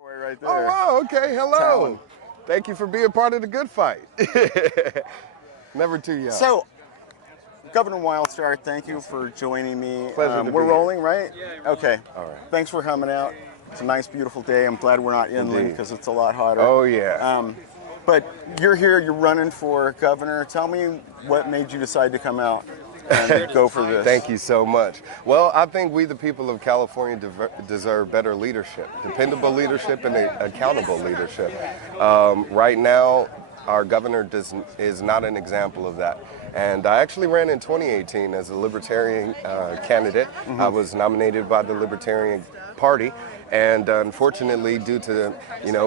Right there. Oh, wow, okay, hello. Talon. Thank you for being part of the good fight. Never too young. So, Governor Wildstar, thank you for joining me. Pleasure to we're be here. rolling, right? Okay. All right. Thanks for coming out. It's a nice, beautiful day. I'm glad we're not inland Indeed. because it's a lot hotter. Oh, yeah. But you're here, you're running for governor. Tell me what made you decide to come out and go for this. Thank you so much. Well, I think we, the people of California, deserve better leadership, dependable leadership and accountable leadership. Right now, our governor is not an example of that. And I actually ran in 2018 as a Libertarian candidate. Mm-hmm. I was nominated by the Libertarian Party. And unfortunately, due to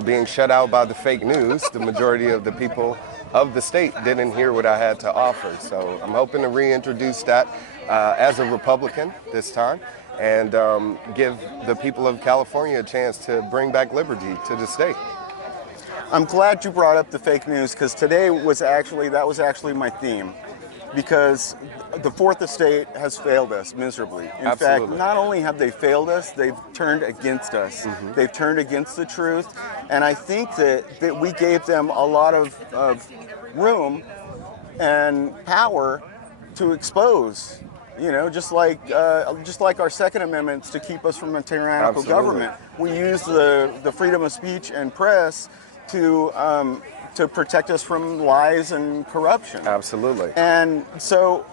being shut out by the fake news, the majority of the people of the state didn't hear what I had to offer. So I'm hoping to reintroduce that as a Republican this time and give the people of California a chance to bring back liberty to the state. I'm glad you brought up the fake news because today was actually my theme. Because the Fourth Estate has failed us miserably. In Absolutely. fact, not only have they failed us, they've turned against us. Mm-hmm. They've turned against the truth. And I think that we gave them a lot of room and power to expose. Just like our Second Amendments to keep us from a tyrannical Absolutely. government. We use the freedom of speech and press to protect us from lies and corruption. Absolutely. And so,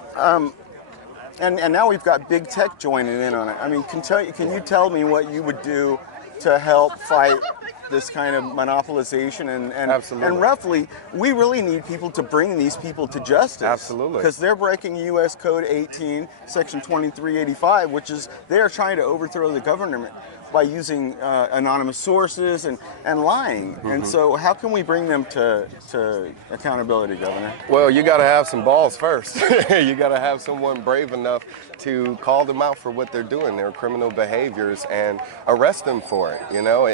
and now we've got big tech joining in on it. I mean, can you tell me what you would do to help fight this kind of monopolization? And Absolutely. And roughly, we really need people to bring these people to justice. Absolutely. Because they're breaking U.S. Code 18, Section 2385, which is they are trying to overthrow the government by using anonymous sources and lying. Mm-hmm. And so how can we bring them to accountability, Governor? Well, you got to have some balls first. You got to have someone brave enough to call them out for what they're doing, their criminal behaviors, and arrest them for it,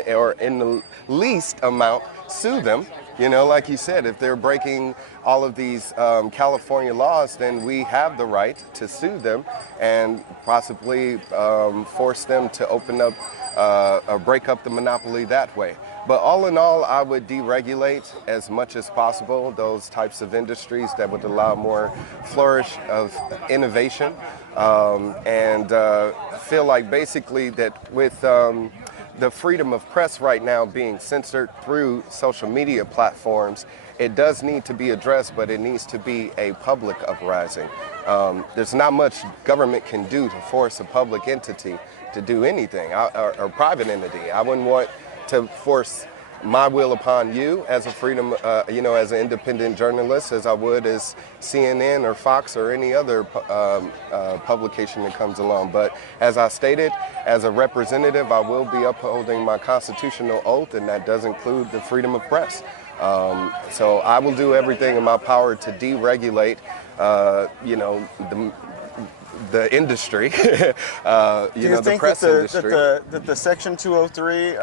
or in the least amount, sue them. Like you said, if they're breaking all of these California laws, then we have the right to sue them and possibly force them to open up or break up the monopoly that way. But all in all, I would deregulate as much as possible those types of industries that would allow more flourish of innovation and feel like basically that with the freedom of press right now being censored through social media platforms, it does need to be addressed, but it needs to be a public uprising. There's not much government can do to force a public entity to do anything, or private entity. I wouldn't want to force my will upon you as a freedom, as an independent journalist, as I would as CNN or Fox or any other publication that comes along. But as I stated, as a representative, I will be upholding my constitutional oath, and that does include the freedom of press. So I will do everything in my power to deregulate, the industry, the press industry. That the Section 203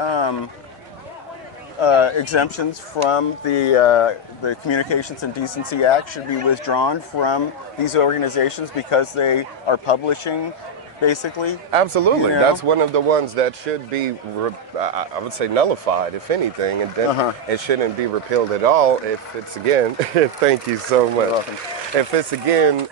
exemptions from the Communications and Decency Act should be withdrawn from these organizations because they are publishing, basically? Absolutely. That's one of the ones that should be, I would say, nullified, if anything, and then it shouldn't be repealed at all if it's, again, thank you so much. You're welcome. If it's, again,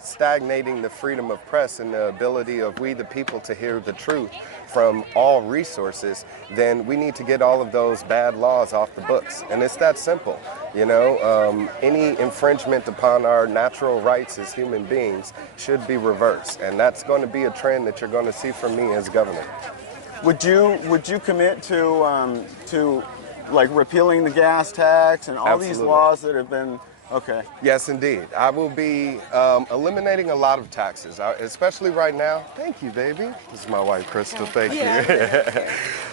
stagnating the freedom of press and the ability of we, the people, to hear the truth from all resources, then we need to get all of those bad laws off the books. And it's that simple. Any infringement upon our natural rights as human beings should be reversed. And that's going to be a trend that you're going to see from me as governor. Would you commit to like repealing the gas tax and all Absolutely. these laws that have been okay? Yes, indeed. I will be eliminating a lot of taxes, especially right now. Thank you, baby. This is my wife, Crystal. Thank you.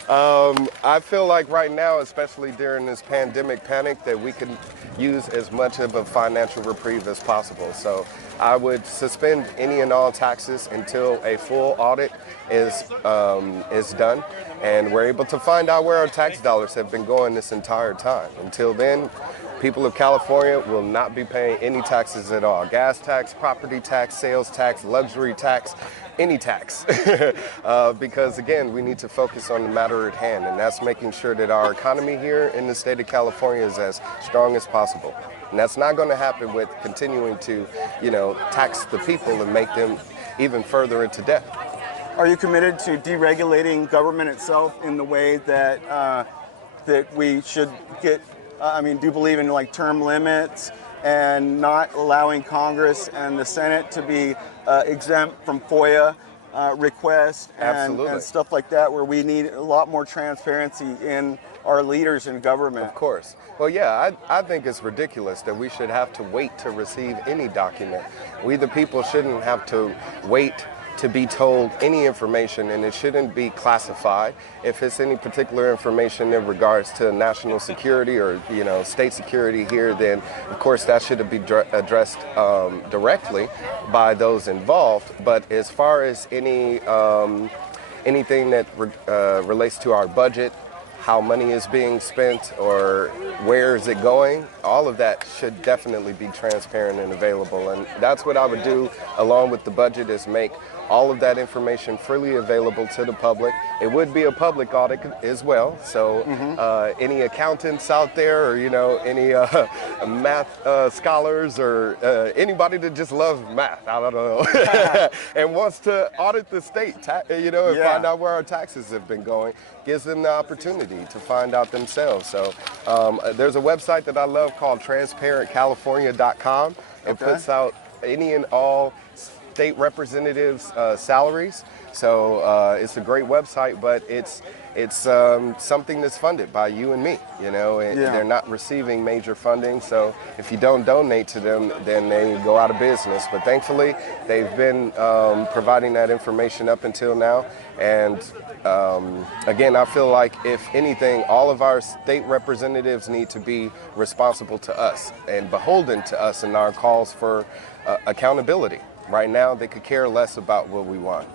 I feel like right now, especially during this pandemic panic, that we can use as much of a financial reprieve as possible. So I would suspend any and all taxes until a full audit is done, and we're able to find out where our tax dollars have been going this entire time. Until then, People of California will not be paying any taxes at all. Gas tax, property tax, sales tax, luxury tax, any tax. Because again, we need to focus on the matter at hand, and that's making sure that our economy here in the state of California is as strong as possible. And that's not going to happen with continuing to, tax the people and make them even further into debt. Are you committed to deregulating government itself in the way that that we should get? Do you believe in like term limits and not allowing Congress and the Senate to be exempt from FOIA requests and stuff like that, where we need a lot more transparency in our leaders in government? Of course. Well, yeah, I think it's ridiculous that we should have to wait to receive any document. We, the people, shouldn't have to wait to be told any information, and it shouldn't be classified. If it's any particular information in regards to national security or state security here, then of course that should be addressed directly by those involved. But as far as anything that relates to our budget, how money is being spent or where is it going, all of that should definitely be transparent and available. And that's what I would do along with the budget, is make all of that information freely available to the public. It would be a public audit as well, so any accountants out there, or any math scholars, or anybody that just loves math, I don't know, and wants to audit the state, and find out where our taxes have been going, gives them the opportunity to find out themselves. So there's a website that I love called transparentcalifornia.com. It puts out any and all state representatives' salaries. So it's a great website, but it's something that's funded by you and me, and they're not receiving major funding. So if you don't donate to them, then they go out of business. But thankfully, they've been providing that information up until now. And again, I feel like if anything, all of our state representatives need to be responsible to us and beholden to us in our calls for accountability. Right now, they could care less about what we want.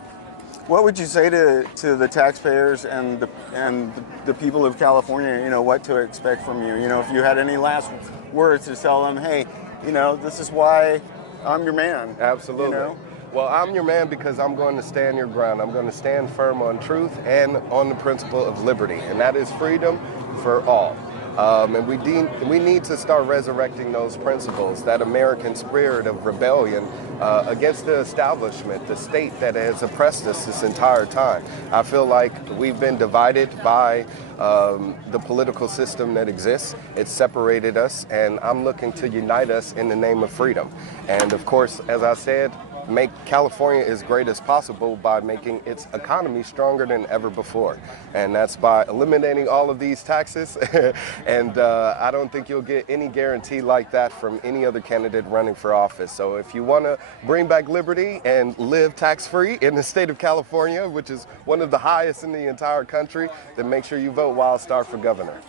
What would you say to the taxpayers and the people of California, what to expect from you? If you had any last words to tell them, hey, this is why I'm your man. Absolutely. Well, I'm your man because I'm going to stand your ground. I'm going to stand firm on truth and on the principle of liberty, and that is freedom for all. And we need to start resurrecting those principles, that American spirit of rebellion against the establishment, the state that has oppressed us this entire time. I feel like we've been divided by the political system that exists. It's separated us, and I'm looking to unite us in the name of freedom. And of course, as I said, make California as great as possible by making its economy stronger than ever before. And that's by eliminating all of these taxes. And I don't think you'll get any guarantee like that from any other candidate running for office. So if you want to bring back liberty and live tax-free in the state of California, which is one of the highest in the entire country, then make sure you vote Wildstar for governor.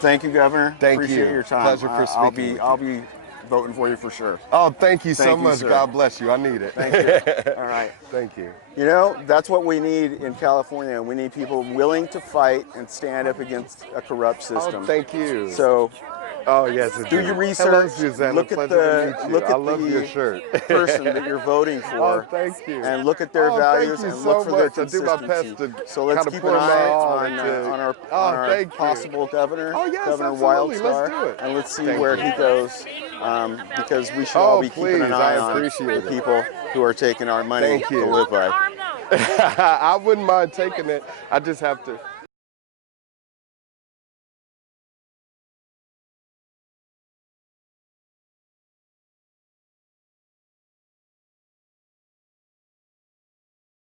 Thank you, Governor. Thank Appreciate you. your time. Pleasure for speaking. I'll be voting for you for sure. Oh, thank you so much. Sir. God bless you. I need it. Thank you. All right. Thank you. That's what we need in California. We need people willing to fight and stand up against a corrupt system. Oh, thank you. So, yes, do your research. Hello, Susanna. Look at I love your shirt. person that you're voting for. Oh, thank you. And look at their values and look for their consistency. I do my best to so let's keep an eye on our possible governor, Governor absolutely. Wildstar, Let's do it. and let's see where he goes. Because we should all be keeping an eye on the people who are taking our money to live by. I wouldn't mind taking it. I just have to